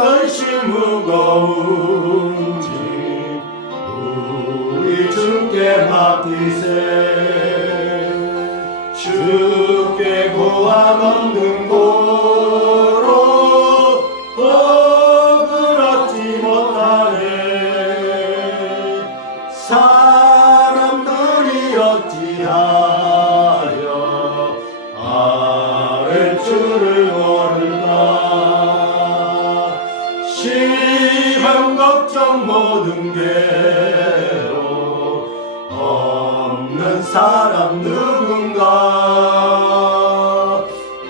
근심 무거운지 우리 주께 맡기세. 주께 구함 없는 고로 복을 얻지 못하네. 사람들이 어찌하여 아랠 줄을 모를까. 시험 걱정 모든 괴로 없는 사람 누군가.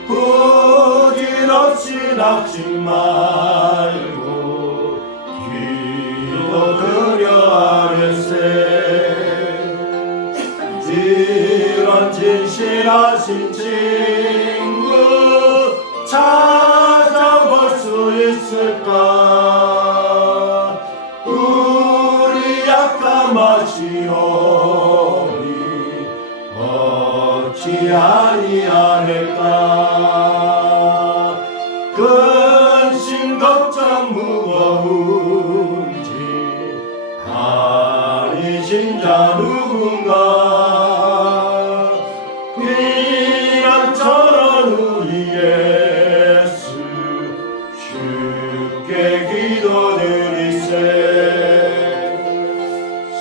부질없이 낙심 말고 기도드려 아뢰세. 이런 진실하신 친구 찾아볼 수 있을까. 우리 약함하시오니 어찌 아니하릴까. 근심 걱정 무거운지 아니신 자 누군가. 비양처럼 우리 예수 주께 기도드리세.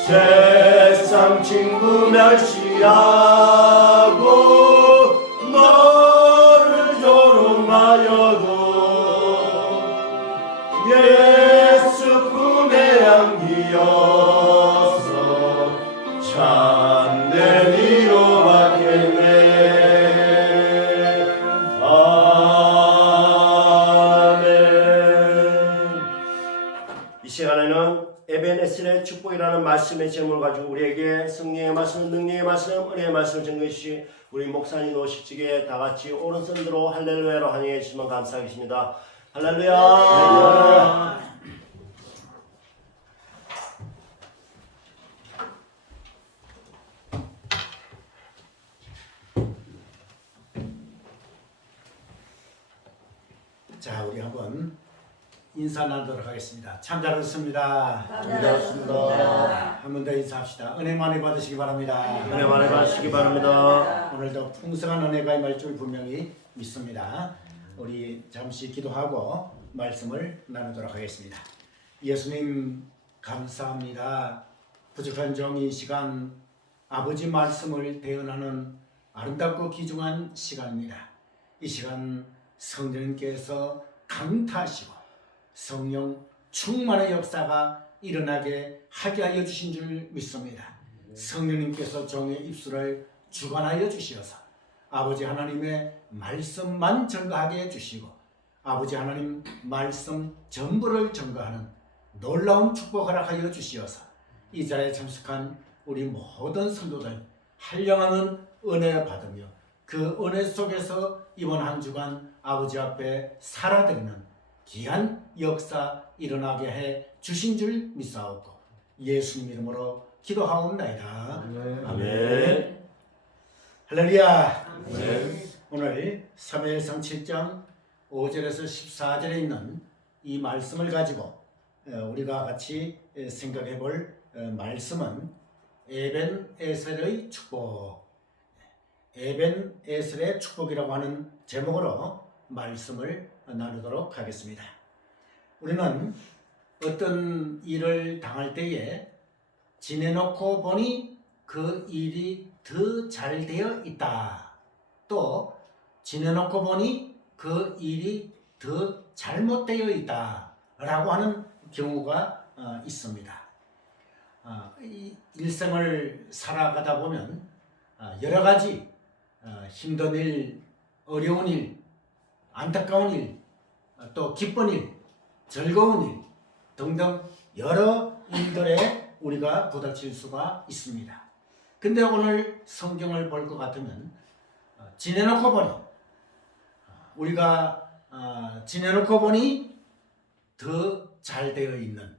세상 친구 멸시하고 너를 조롱하여도 예수 품에 안기어서 참된 위로받겠네. 아멘. 이 시간에는 에벤에셀의 축복이라는 말씀의 제목을 가지고 우리에게 성령의 말씀, 능력의 말씀, 은혜의 말씀을 전해 주시 우리 목사님 오실직에 다 같이 오른손 들어 할렐루야로 환영해 주시면 감사하겠습니다. 할렐루야. 자, 우리 한번 인사 나누도록 하겠습니다. 참 잘하셨습니다. 반갑습니다. 한 번 더 인사합시다. 은혜 많이 받으시기 바랍니다. 은혜 많이 받으시기 바랍니다. 오늘도 풍성한 은혜가 임할 줄 분명히 믿습니다. 우리 잠시 기도하고 말씀을 나누도록 하겠습니다. 예수님 감사합니다. 부족한 종이 시간 아버지 말씀을 대언하는 아름답고 귀중한 시간입니다. 이 시간 성령님께서 강타하시고 성령 충만의 역사가 일어나게 하게 하여 주신 줄 믿습니다. 성령님께서 종의 입술을 주관하여 주시어서 아버지 하나님의 말씀만 전가하게 해주시고 아버지 하나님 말씀 전부를 전가하는 놀라운 축복 허락하여 주시어서 이 자리에 참석한 우리 모든 성도들 한량하는 은혜 받으며 그 은혜 속에서 이번 한 주간 아버지 앞에 살아드리는 귀한 역사 일어나게 해 주신 줄 믿사옵고 예수님 이름으로 기도하옵나이다. 아멘. 할렐루야. 아멘. 오늘 사무엘상 7장 5절에서 14절에 있는 이 말씀을 가지고 우리가 같이 생각해 볼 말씀은 에벤에셀의 축복, 에벤에셀의 축복이라고 하는 제목으로 말씀을 나누도록 하겠습니다. 우리는 어떤 일을 당할 때에 지내놓고 보니 그 일이 더 잘 되어 있다. 또 지내놓고 보니 그 일이 더 잘못되어 있다. 라고 하는 경우가 있습니다. 이 일생을 살아가다 보면 여러 가지 힘든 일, 어려운 일, 안타까운 일, 또 기쁜 일, 즐거운 일 등등 여러 일들에 우리가 부닥칠 수가 있습니다. 근데 오늘 성경을 볼 것 같으면 지내놓고 보니 우리가 지내놓고 보니 더 잘 되어 있는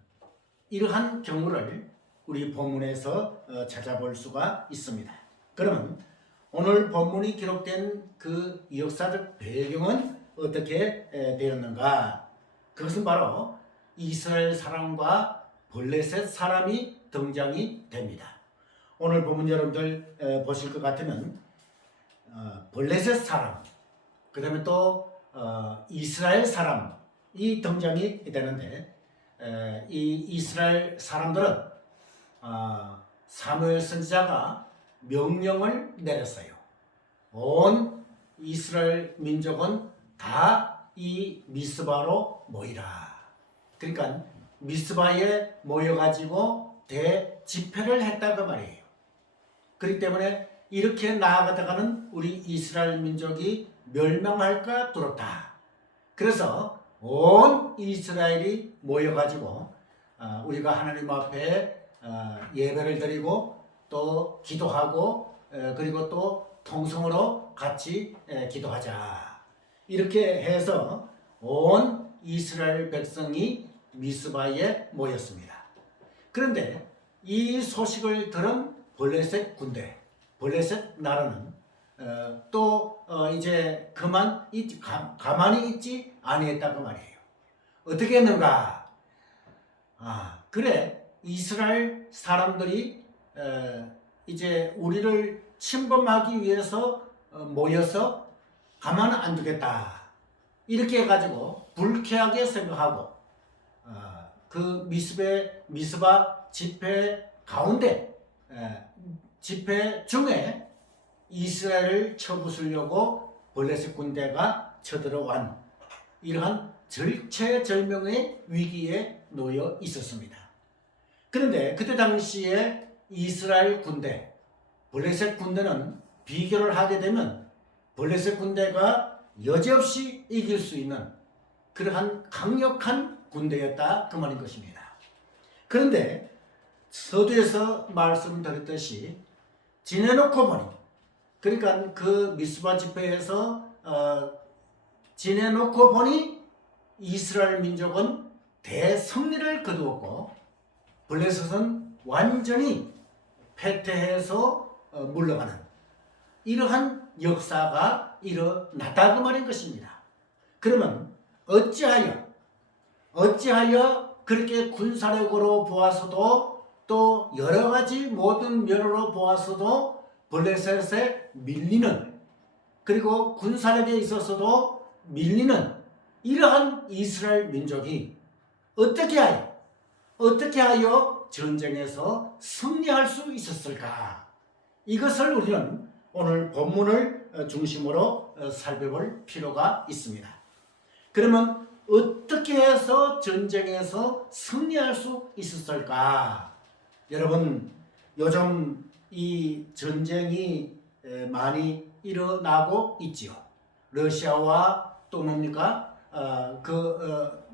이러한 경우를 우리 본문에서 찾아볼 수가 있습니다. 그러면 오늘 본문이 기록된 그 역사적 배경은 어떻게 되었는가? 그것은 바로 이스라엘 사람과 블레셋 사람이 등장이 됩니다. 오늘 본문 여러분들 보실 것 같으면 블레셋 사람, 그 다음에 또 이스라엘 사람이 등장이 되는데, 이 이스라엘 사람들은 사무엘 선지자가 명령을 내렸어요. 온 이스라엘 민족은 다 이 미스바로 모이라. 그러니까 미스바에 모여가지고 대집회를 했다고 말이에요. 그렇기 때문에 이렇게 나아가다가는 우리 이스라엘 민족이 멸망할까 두렵다. 그래서 온 이스라엘이 모여가지고 우리가 하나님 앞에 예배를 드리고 또 기도하고 그리고 또 통성으로 같이 기도하자. 이렇게 해서 온 이스라엘 백성이 미스바에 모였습니다. 그런데 이 소식을 들은 블레셋 군대, 블레셋 나라는 또 이제 가만히 있지 아니했다고 말이에요. 어떻게 했는가? 그래, 이스라엘 사람들이 이제 우리를 침범하기 위해서 모여서 가만 안 두겠다. 이렇게 해가지고 불쾌하게 생각하고 그 미스바 집회 가운데 집회 중에 이스라엘을 쳐부수려고 블레셋 군대가 쳐들어온 이러한 절체절명의 위기에 놓여 있었습니다. 그런데 그때 당시에 이스라엘 군대, 블레셋 군대는 비교를 하게 되면 블레셋 군대가 여지없이 이길 수 있는 그러한 강력한 군대였다 그 말인 것입니다. 그런데 서두에서 말씀드렸듯이 지내놓고 보니, 그러니까 그 미스바 집회에서 지내놓고 보니 이스라엘 민족은 대승리를 거두었고 블레셋은 완전히 패퇴해서 물러가는 이러한 역사가 일어났다 그 말인 것입니다. 그러면 어찌하여 그렇게 군사력으로 보아서도 또 여러 가지 모든 면으로 보아서도 블레셋에 밀리는, 그리고 군사력에 있어서도 밀리는 이러한 이스라엘 민족이 어떻게 하여 전쟁에서 승리할 수 있었을까? 이것을 우리는 오늘 본문을 중심으로 살펴볼 필요가 있습니다. 그러면 어떻게 해서 전쟁에서 승리할 수 있었을까? 여러분, 요즘 이 전쟁이 많이 일어나고 있지요. 러시아와 또 뭡니까?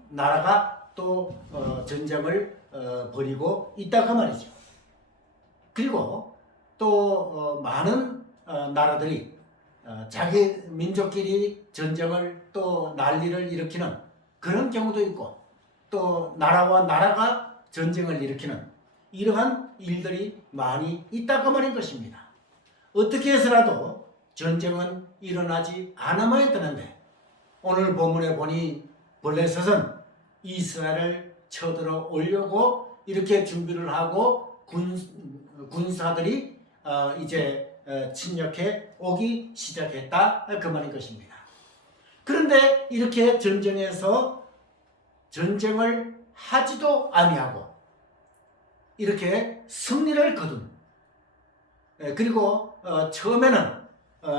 나라가 또 전쟁을 벌이고 있다고 말이죠. 그리고 또 많은 나라들이 자기 민족끼리 전쟁을 또 난리를 일으키는 그런 경우도 있고, 또 나라와 나라가 전쟁을 일으키는 이러한 일들이 많이 있다고 말인 것입니다. 어떻게 해서라도 전쟁은 일어나지 않아야 되는데, 오늘 본문에 보니 블레셋은 이스라엘을 쳐들어 오려고 이렇게 준비를 하고 군사들이 이제 침략해 오기 시작했다 그 말인 것입니다. 그런데 이렇게 전쟁에서 전쟁을 하지도 아니하고 이렇게 승리를 거둔, 그리고 처음에는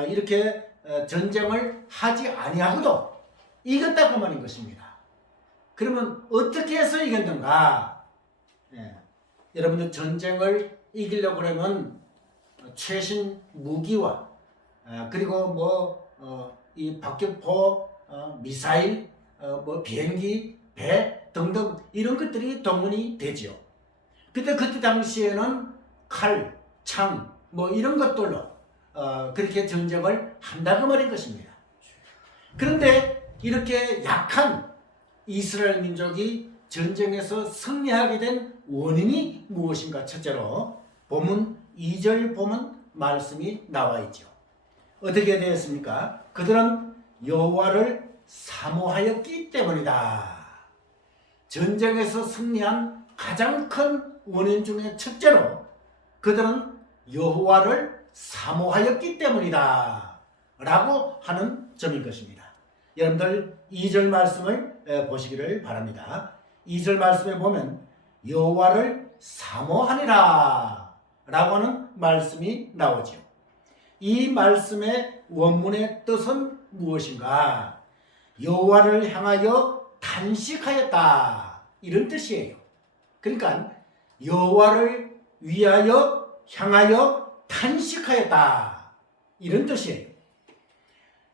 이렇게 전쟁을 하지 아니하고도 이겼다 그 말인 것입니다. 그러면 어떻게 해서 이겼는가? 여러분들 전쟁을 이기려고 그러면 최신 무기와 그리고 이 박격포, 미사일, 비행기, 배 등등 이런 것들이 동원이 되지요. 그때 당시에는 칼, 창 이런 것들로 그렇게 전쟁을 한다고 말인 것입니다. 그런데 이렇게 약한 이스라엘 민족이 전쟁에서 승리하게 된 원인이 무엇인가? 첫째로 본문 2절 보면 말씀이 나와 있죠. 어떻게 되었습니까? 그들은 여호와를 사모하였기 때문이다. 전쟁에서 승리한 가장 큰 원인 중에 첫째로 그들은 여호와를 사모하였기 때문이다 라고 하는 점인 것입니다. 여러분들 2절 말씀을 보시기를 바랍니다. 2절 말씀에 보면 여호와를 사모하니라 라고 하는 말씀이 나오죠. 이 말씀의 원문의 뜻은 무엇인가? 여호와를 향하여 단식하였다 이런 뜻이에요. 그러니까 여호와를 위하여 향하여 탄식하였다 이런 뜻이에요.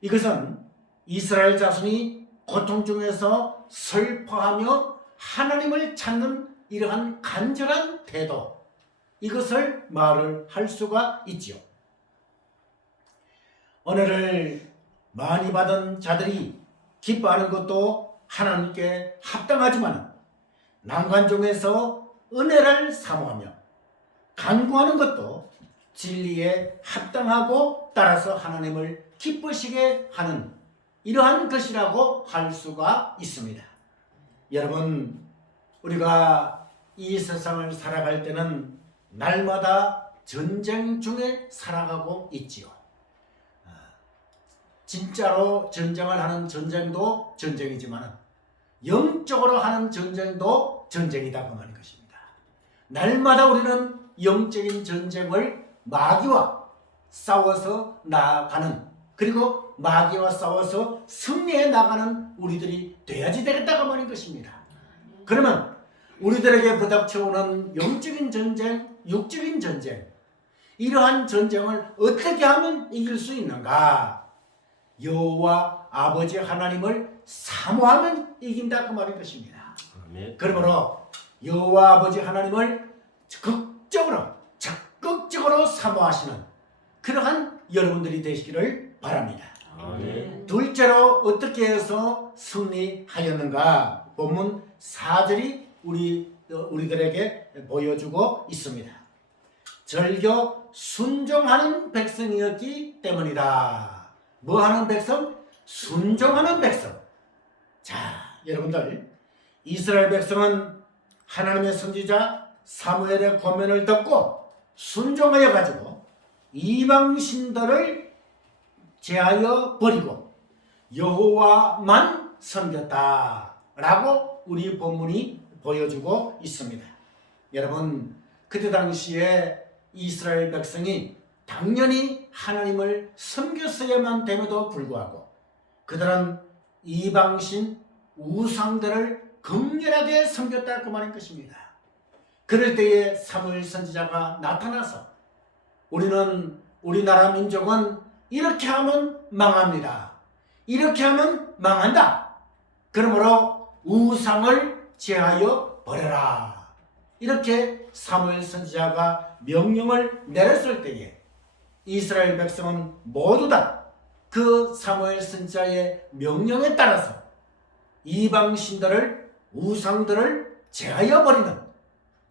이것은 이스라엘 자손이 고통 중에서 슬퍼하며 하나님을 찾는 이러한 간절한 태도, 이것을 말을 할 수가 있지요. 은혜를 많이 받은 자들이 기뻐하는 것도 하나님께 합당하지만 난관 중에서 은혜를 사모하며 간구하는 것도 진리에 합당하고 따라서 하나님을 기쁘시게 하는 이러한 것이라고 할 수가 있습니다. 여러분, 우리가 이 세상을 살아갈 때는 날마다 전쟁 중에 살아가고 있지요. 진짜로 전쟁을 하는 전쟁도 전쟁이지만 영적으로 하는 전쟁도 전쟁이다 그 말인 것입니다. 날마다 우리는 영적인 전쟁을 마귀와 싸워서 나아가는, 그리고 마귀와 싸워서 승리해 나가는 우리들이 돼야지 되겠다 그 말인 것입니다. 그러면 우리들에게 부닥쳐오는 영적인 전쟁, 육적인 전쟁, 이러한 전쟁을 어떻게 하면 이길 수 있는가? 여호와 아버지 하나님을 사모하면 이긴다 그 말인 것입니다. 그러므로 여호와 아버지 하나님을 적극적으로 사모하시는 그러한 여러분들이 되시기를 바랍니다. 둘째로 어떻게 해서 승리하였는가? 본문 4절이 우리들에게 보여주고 있습니다. 절교 순종하는 백성이었기 때문이다. 뭐 하는 백성? 순종하는 백성. 자, 여러분들, 이스라엘 백성은 하나님의 선지자 사무엘의 권면을 듣고 순종하여 가지고 이방 신들을 제하여 버리고 여호와만 섬겼다라고 우리 본문이 보여주고 있습니다. 여러분, 그때 당시에 이스라엘 백성이 당연히 하나님을 섬겼어야만 됨에도 불구하고 그들은 이방신 우상들을 극렬하게 섬겼다 그 말인 것입니다. 그럴 때에 사무엘 선지자가 나타나서 우리나라 민족은 이렇게 하면 망합니다. 이렇게 하면 망한다. 그러므로 우상을 제하여 버려라. 이렇게 사무엘 선지자가 명령을 내렸을 때에 이스라엘 백성은 모두 다 그 사무엘 선지자의 명령에 따라서 이방 신들을, 우상들을 제하여 버리는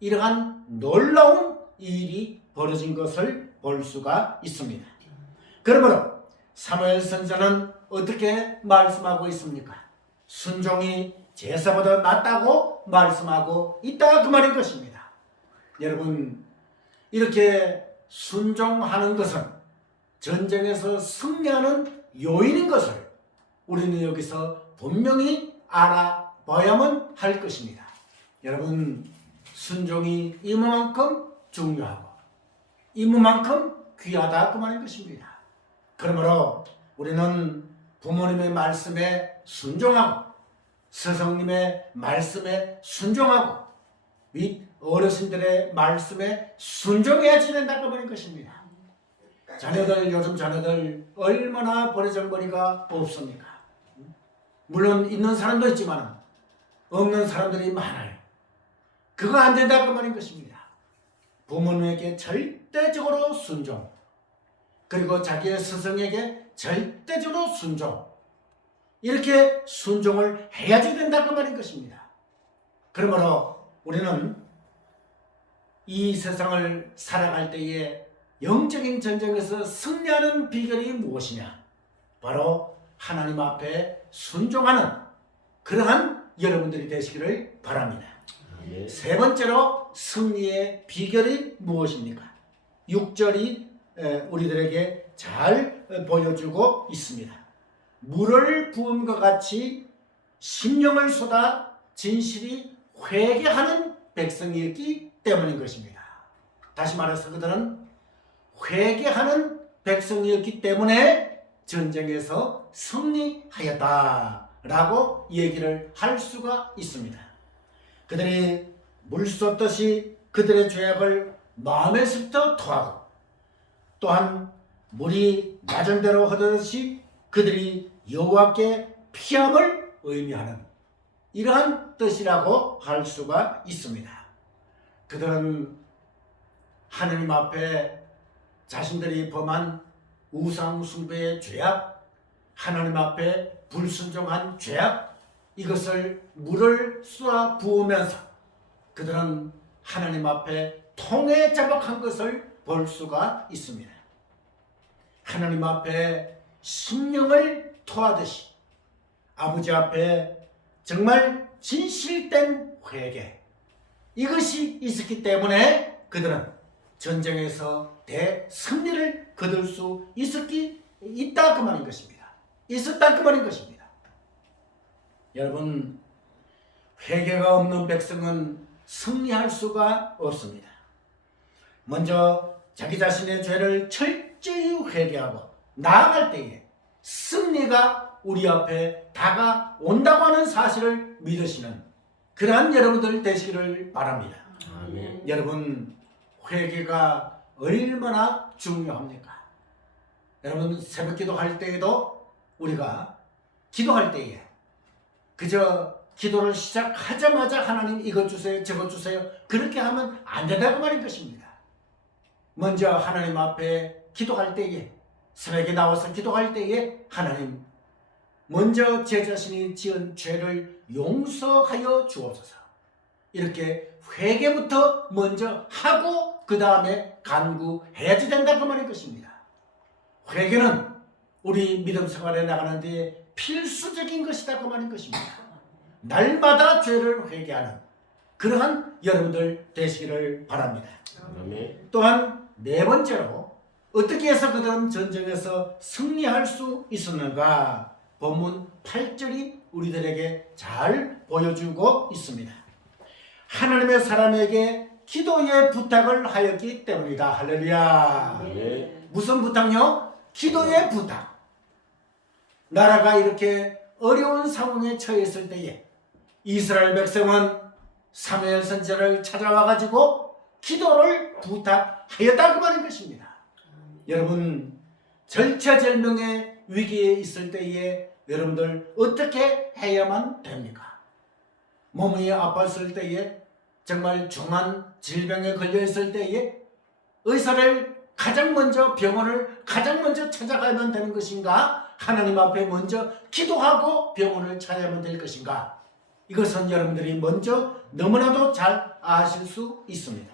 이러한 놀라운 일이 벌어진 것을 볼 수가 있습니다. 그러므로 사무엘 선지자는 어떻게 말씀하고 있습니까? 순종이 제사보다 낫다고 말씀하고 있다 그 말인 것입니다. 여러분, 이렇게 순종하는 것은 전쟁에서 승리하는 요인인 것을 우리는 여기서 분명히 알아봐야만 할 것입니다. 여러분, 순종이 이만큼 중요하고 이만큼 귀하다 그 말인 것입니다. 그러므로 우리는 부모님의 말씀에 순종하고 스승님의 말씀에 순종하고 및 어르신들의 말씀에 순종해야 지낸다 그 말인 것입니다. 요즘 자녀들 얼마나 버르장머리가 없습니까? 물론 있는 사람도 있지만 없는 사람들이 많아요. 그거 안 된다 그 말인 것입니다. 부모님에게 절대적으로 순종, 그리고 자기의 스승에게 절대적으로 순종, 이렇게 순종을 해야지 된다 그 말인 것입니다. 그러므로 우리는 이 세상을 살아갈 때에 영적인 전쟁에서 승리하는 비결이 무엇이냐? 바로 하나님 앞에 순종하는 그러한 여러분들이 되시기를 바랍니다. 아멘. 세 번째로 승리의 비결이 무엇입니까? 6절이 우리들에게 잘 보여주고 있습니다. 물을 부음과 같이 심령을 쏟아 진실이 회개하는 백성이었기 때문인 것입니다. 다시 말해서 그들은 회개하는 백성이었기 때문에 전쟁에서 승리하였다라고 얘기를 할 수가 있습니다. 그들이 물 쏟듯이 그들의 죄악을 마음에서부터 토하고 또한 물이 낮은 대로 흐르듯이 그들이 여호와께 피함을 의미하는 이러한 뜻이라고 할 수가 있습니다. 그들은 하느님 앞에 자신들이 범한 우상 숭배의 죄악, 하나님 앞에 불순종한 죄악, 이것을 물을 쏟아 부으면서 그들은 하나님 앞에 통에 자복한 것을 볼 수가 있습니다. 하나님 앞에 심령을 토하듯이 아버지 앞에 정말 진실된 회개, 이것이 있었기 때문에 그들은 전쟁에서 대승리를 거둘 수 있다 그 말인 것입니다. 있었다 그 말인 것입니다. 여러분, 회개가 없는 백성은 승리할 수가 없습니다. 먼저 자기 자신의 죄를 철저히 회개하고 나아갈 때에 승리가 우리 앞에 다가온다고 하는 사실을 믿으시는 그러한 여러분들 되시기를 바랍니다. 아멘. 여러분, 회개가 얼마나 중요합니까? 여러분, 새벽기도 할 때에도 우리가 기도할 때에 그저 기도를 시작하자마자 하나님 이것 주세요 저것 주세요 그렇게 하면 안 된다고 말인 것입니다. 먼저 하나님 앞에 기도할 때에, 새벽에 나와서 기도할 때에 하나님 먼저 제 자신이 지은 죄를 용서하여 주옵소서, 이렇게 회개부터 먼저 하고 그 다음에 간구해야지 된다 그 말인 것입니다. 회개는 우리 믿음 생활에 나가는 데 필수적인 것이다 그 말인 것입니다. 날마다 죄를 회개하는 그러한 여러분들 되시기를 바랍니다. 아멘. 또한 네 번째로 어떻게 해서 그들은 전쟁에서 승리할 수 있었는가? 본문 8절이 우리들에게 잘 보여주고 있습니다. 하나님의 사람에게 기도의 부탁을 하였기 때문이다. 할렐루야. 아멘. 무슨 부탁요? 기도의 부탁. 나라가 이렇게 어려운 상황에 처했을 때에 이스라엘 백성은 사무엘 선지자를 찾아와 가지고 기도를 부탁하였다 그 말인 것입니다. 여러분, 절체절명의 위기에 있을 때에 여러분들 어떻게 해야만 됩니까? 몸이 아팠을 때에, 정말 중한 질병에 걸려 있을 때에 의사를 가장 먼저, 병원을 가장 먼저 찾아가야만 되는 것인가? 하나님 앞에 먼저 기도하고 병원을 찾아야만 될 것인가? 이것은 여러분들이 먼저 너무나도 잘 아실 수 있습니다.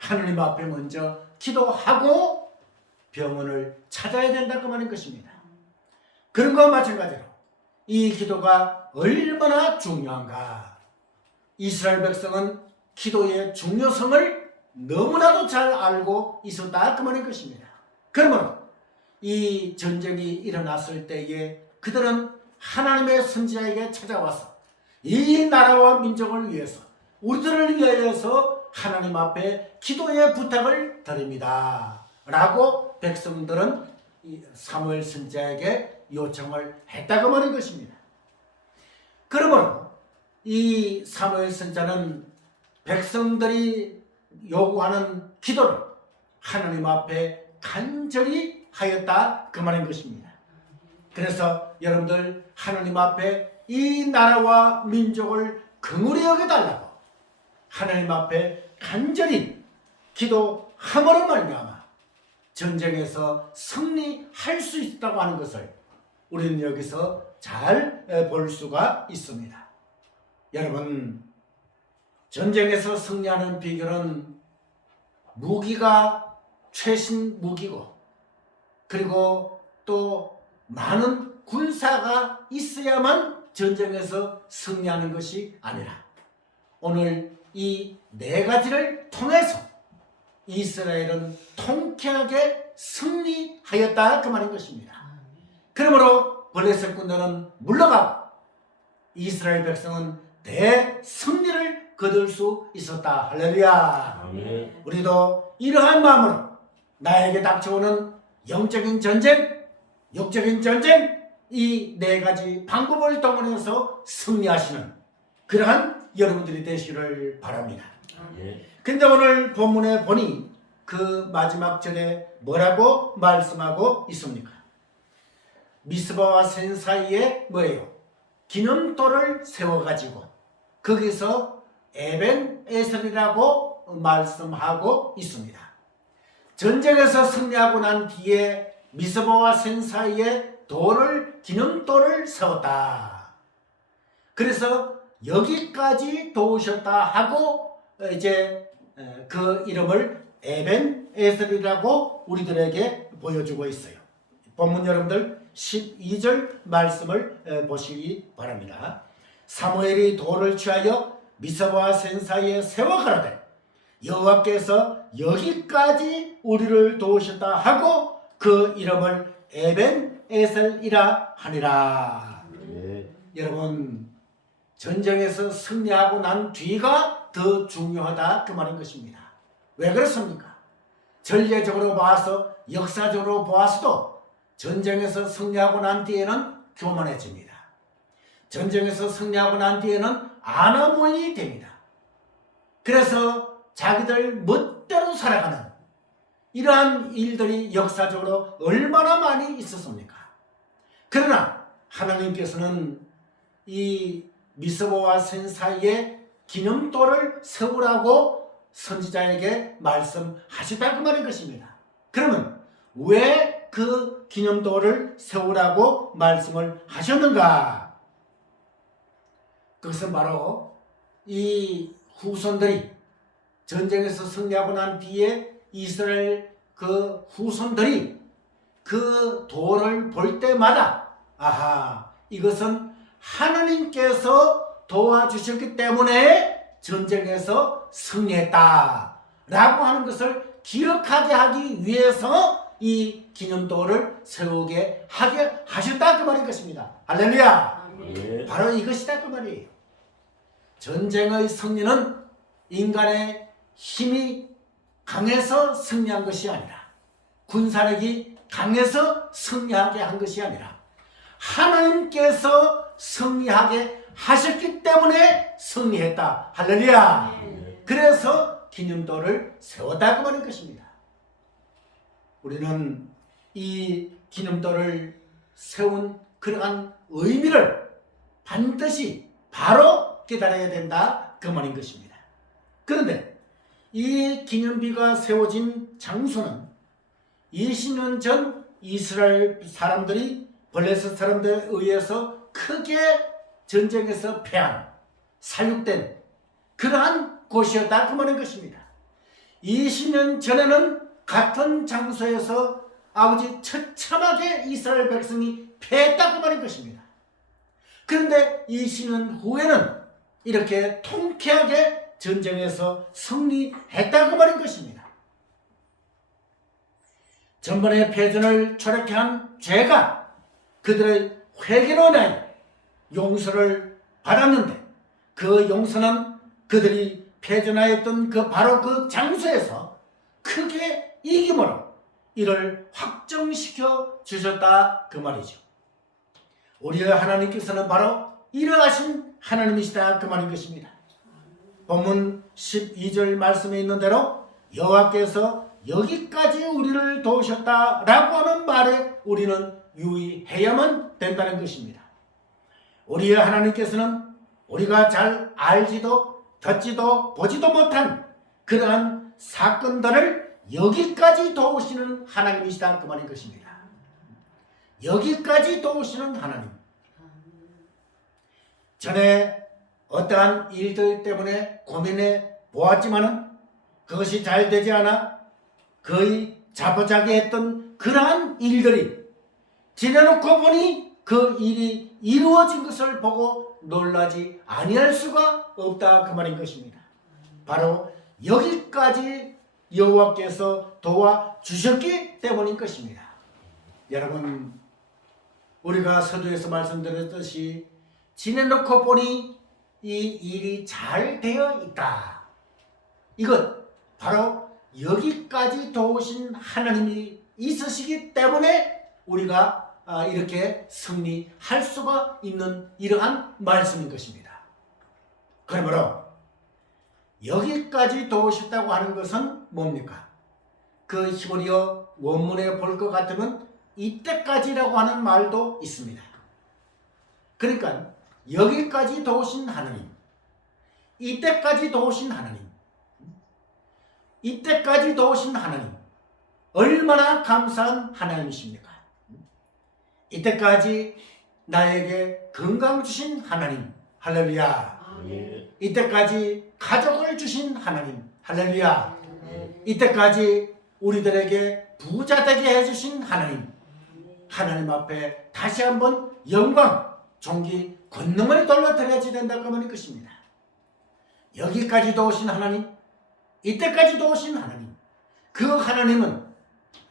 하나님 앞에 먼저 기도하고 병원을 찾아야 된다고 하는 것입니다. 그런 것과 마찬가지로 이 기도가 얼마나 중요한가? 이스라엘 백성은 기도의 중요성을 너무나도 잘 알고 있었다 그 말인 것입니다. 그러면 이 전쟁이 일어났을 때에 그들은 하나님의 선지자에게 찾아와서 이 나라와 민족을 위해서, 우리들을 위하여서 하나님 앞에 기도의 부탁을 드립니다 라고 백성들은 사무엘 선지자에게 요청을 했다고 말인 것입니다. 그러므로 이 사무엘 선지자는 백성들이 요구하는 기도를 하나님 앞에 간절히 하였다 그 말인 것입니다. 그래서 여러분들 하나님 앞에 이 나라와 민족을 긍휼히 여겨달라고 하나님 앞에 간절히 기도함으로 말미암아 전쟁에서 승리할 수 있다고 하는 것을 우리는 여기서 잘 볼 수가 있습니다. 여러분, 전쟁에서 승리하는 비결은 무기가 최신 무기고, 그리고 또 많은 군사가 있어야만 전쟁에서 승리하는 것이 아니라 오늘 이 네 가지를 통해서 이스라엘은 통쾌하게 승리하였다 그 말인 것입니다. 그러므로 블레셋 군대는 물러가고 이스라엘 백성은 대승리를 거둘 수 있었다. 할렐루야. 아멘. 우리도 이러한 마음으로 나에게 닥쳐오는 영적인 전쟁, 육적인 전쟁, 이 네 가지 방법을 동원해서 승리하시는 그러한 여러분들이 되시기를 바랍니다. 예. 근데 오늘 본문에 보니 그 마지막 절에 뭐라고 말씀하고 있습니까? 미스바와 센 사이에 뭐예요? 기념돌을 세워가지고 거기서 에벤 에셀이라고 말씀하고 있습니다. 전쟁에서 승리하고 난 뒤에 미스바와 센 사이에 기념돌을 세웠다. 그래서 여기까지 도우셨다 하고 이제 그 이름을 에벤 에셀이라고 우리들에게 보여주고 있어요. 본문 여러분들 12절 말씀을 보시기 바랍니다. 사무엘이 돌을 취하여 미스바와 센 사이에 세워 가라되 여호와께서 여기까지 우리를 도우셨다 하고 그 이름을 에벤 에셀이라 하니라. 예. 여러분, 전쟁에서 승리하고 난 뒤가 더 중요하다 그 말인 것입니다. 왜 그렇습니까? 전례적으로 보아서 역사적으로 보아서도 전쟁에서 승리하고 난 뒤에는 교만해집니다. 전쟁에서 승리하고 난 뒤에는 안하무인이 됩니다. 그래서 자기들 멋대로 살아가는 이러한 일들이 역사적으로 얼마나 많이 있었습니까? 그러나 하나님께서는 이 미스바와 센 사이에 기념돌을 세우라고 선지자에게 말씀하셨다 그 말인 것입니다. 그러면 왜 그 기념돌을 세우라고 말씀을 하셨는가? 그것은 바로 이 후손들이 전쟁에서 승리하고 난 뒤에 이스라엘 그 후손들이 그 돌을 볼 때마다 아하, 이것은 하나님께서 도와주셨기 때문에 전쟁에서 승리했다 라고 하는 것을 기억하게 하기 위해서 이 기념돌을 세우게 하게 하셨다 그 말인 것입니다. 할렐루야. 예. 바로 이것이다 그 말이에요. 전쟁의 승리는 인간의 힘이 강해서 승리한 것이 아니라 군사력이 강해서 승리하게 한 것이 아니라 하나님께서 승리하게 하셨기 때문에 승리했다. 할렐루야. 그래서 기념돌을 세웠다 그 말인 것입니다. 우리는 이 기념돌을 세운 그러한 의미를 반드시 바로 깨달아야 된다 그 말인 것입니다. 그런데 이 기념비가 세워진 장소는 20년 전 이스라엘 사람들이 블레셋 사람들에 의해서 크게 전쟁에서 패한 살육된 그러한 곳이었다 그 말인 것입니다. 20년 전에는 같은 장소에서 아버지 처참하게 이스라엘 백성이 패했다 그 말인 것입니다. 그런데 20년 후에는 이렇게 통쾌하게 전쟁에서 승리했다 그 말인 것입니다. 전번에 패전을 초래케 한 죄가 그들의 회개로 인하여 용서를 받았는데 그 용서는 그들이 패전하였던 바로 그 장소에서 크게 이김으로 이를 확정시켜 주셨다 그 말이죠. 우리의 하나님께서는 바로 이러하신 하나님이시다 그 말인 것입니다. 본문 12절 말씀에 있는 대로 여호와께서 여기까지 우리를 도우셨다라고 하는 말에 우리는 유의해야만 된다는 것입니다. 우리의 하나님께서는 우리가 잘 알지도 듣지도 보지도 못한 그러한 사건들을 여기까지 도우시는 하나님이시다 그 말인 것입니다. 여기까지 도우시는 하나님. 전에 어떠한 일들 때문에 고민해 보았지만은 그것이 잘 되지 않아 거의 자포자기했던 그러한 일들이 지내놓고 보니 그 일이 이루어진 것을 보고 놀라지 아니할 수가 없다 그 말인 것입니다. 바로 여기까지 여호와께서 도와주셨기 때문인 것입니다. 여러분, 우리가 서두에서 말씀드렸듯이 지내놓고 보니 이 일이 잘 되어 있다. 이것 바로 여기까지 도우신 하나님이 있으시기 때문에 우리가 이렇게 승리할 수가 있는 이러한 말씀인 것입니다. 그러므로 여기까지 도우셨다고 하는 것은 뭡니까? 그 히브리어 원문에 볼 것 같으면 이때까지라고 하는 말도 있습니다. 그러니까 여기까지 도우신 하나님, 이때까지 도우신 하나님, 이때까지 도우신 하나님, 얼마나 감사한 하나님이십니까? 이때까지 나에게 건강 주신 하나님, 할렐루야. 이때까지 가족을 주신 하나님, 할렐루야. 이때까지 우리들에게 부자 되게 해주신 하나님, 하나님 앞에 다시 한번 영광, 존귀, 권능을 돌려드려야지 된다고 하는 것입니다. 여기까지도 오신 하나님, 이때까지도 오신 하나님, 그 하나님은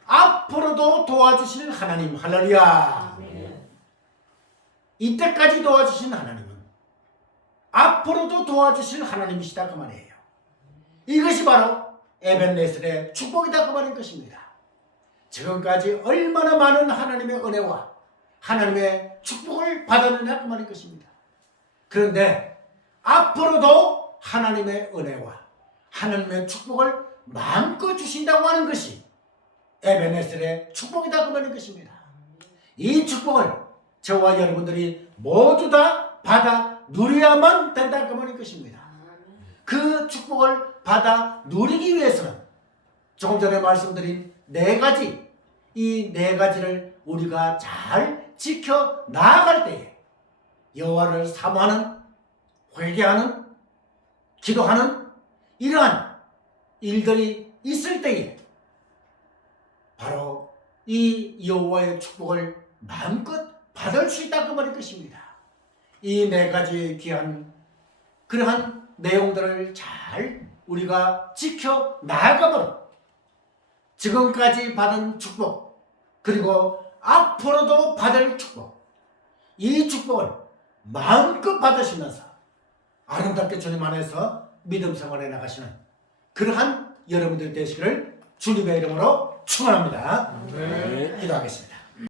앞으로도 도와주실 하나님, 할렐루야. 이때까지 도와주신 하나님은 앞으로도 도와주실 하나님이시다 그 말이에요. 이것이 바로 에벤네셀의 축복이다 그 말인 것입니다. 지금까지 얼마나 많은 하나님의 은혜와 하나님의 축복을 받았느냐 그 말인 것입니다. 그런데 앞으로도 하나님의 은혜와 하나님의 축복을 마음껏 주신다고 하는 것이 에벤네셀의 축복이다 그 말인 것입니다. 이 축복을 저와 여러분들이 모두 다 받아 누려야만 된다 그 말인 것입니다. 그 축복을 받아 누리기 위해서는 조금 전에 말씀드린 네 가지, 이 네 가지를 우리가 잘 지켜 나아갈 때에 여호와를 사모하는, 회개하는, 기도하는 이러한 일들이 있을 때에 바로 이 여호와의 축복을 마음껏 받을 수 있다 그 말인 것입니다. 이 네 가지 귀한 그러한 내용들을 잘 우리가 지켜 나아가므로 지금까지 받은 축복, 그리고 앞으로도 받을 축복, 이 축복을 마음껏 받으시면서 아름답게 주님 안에서 믿음 생활에 나가시는 그러한 여러분들 되시기를 주님의 이름으로 축원합니다. 기도하겠습니다.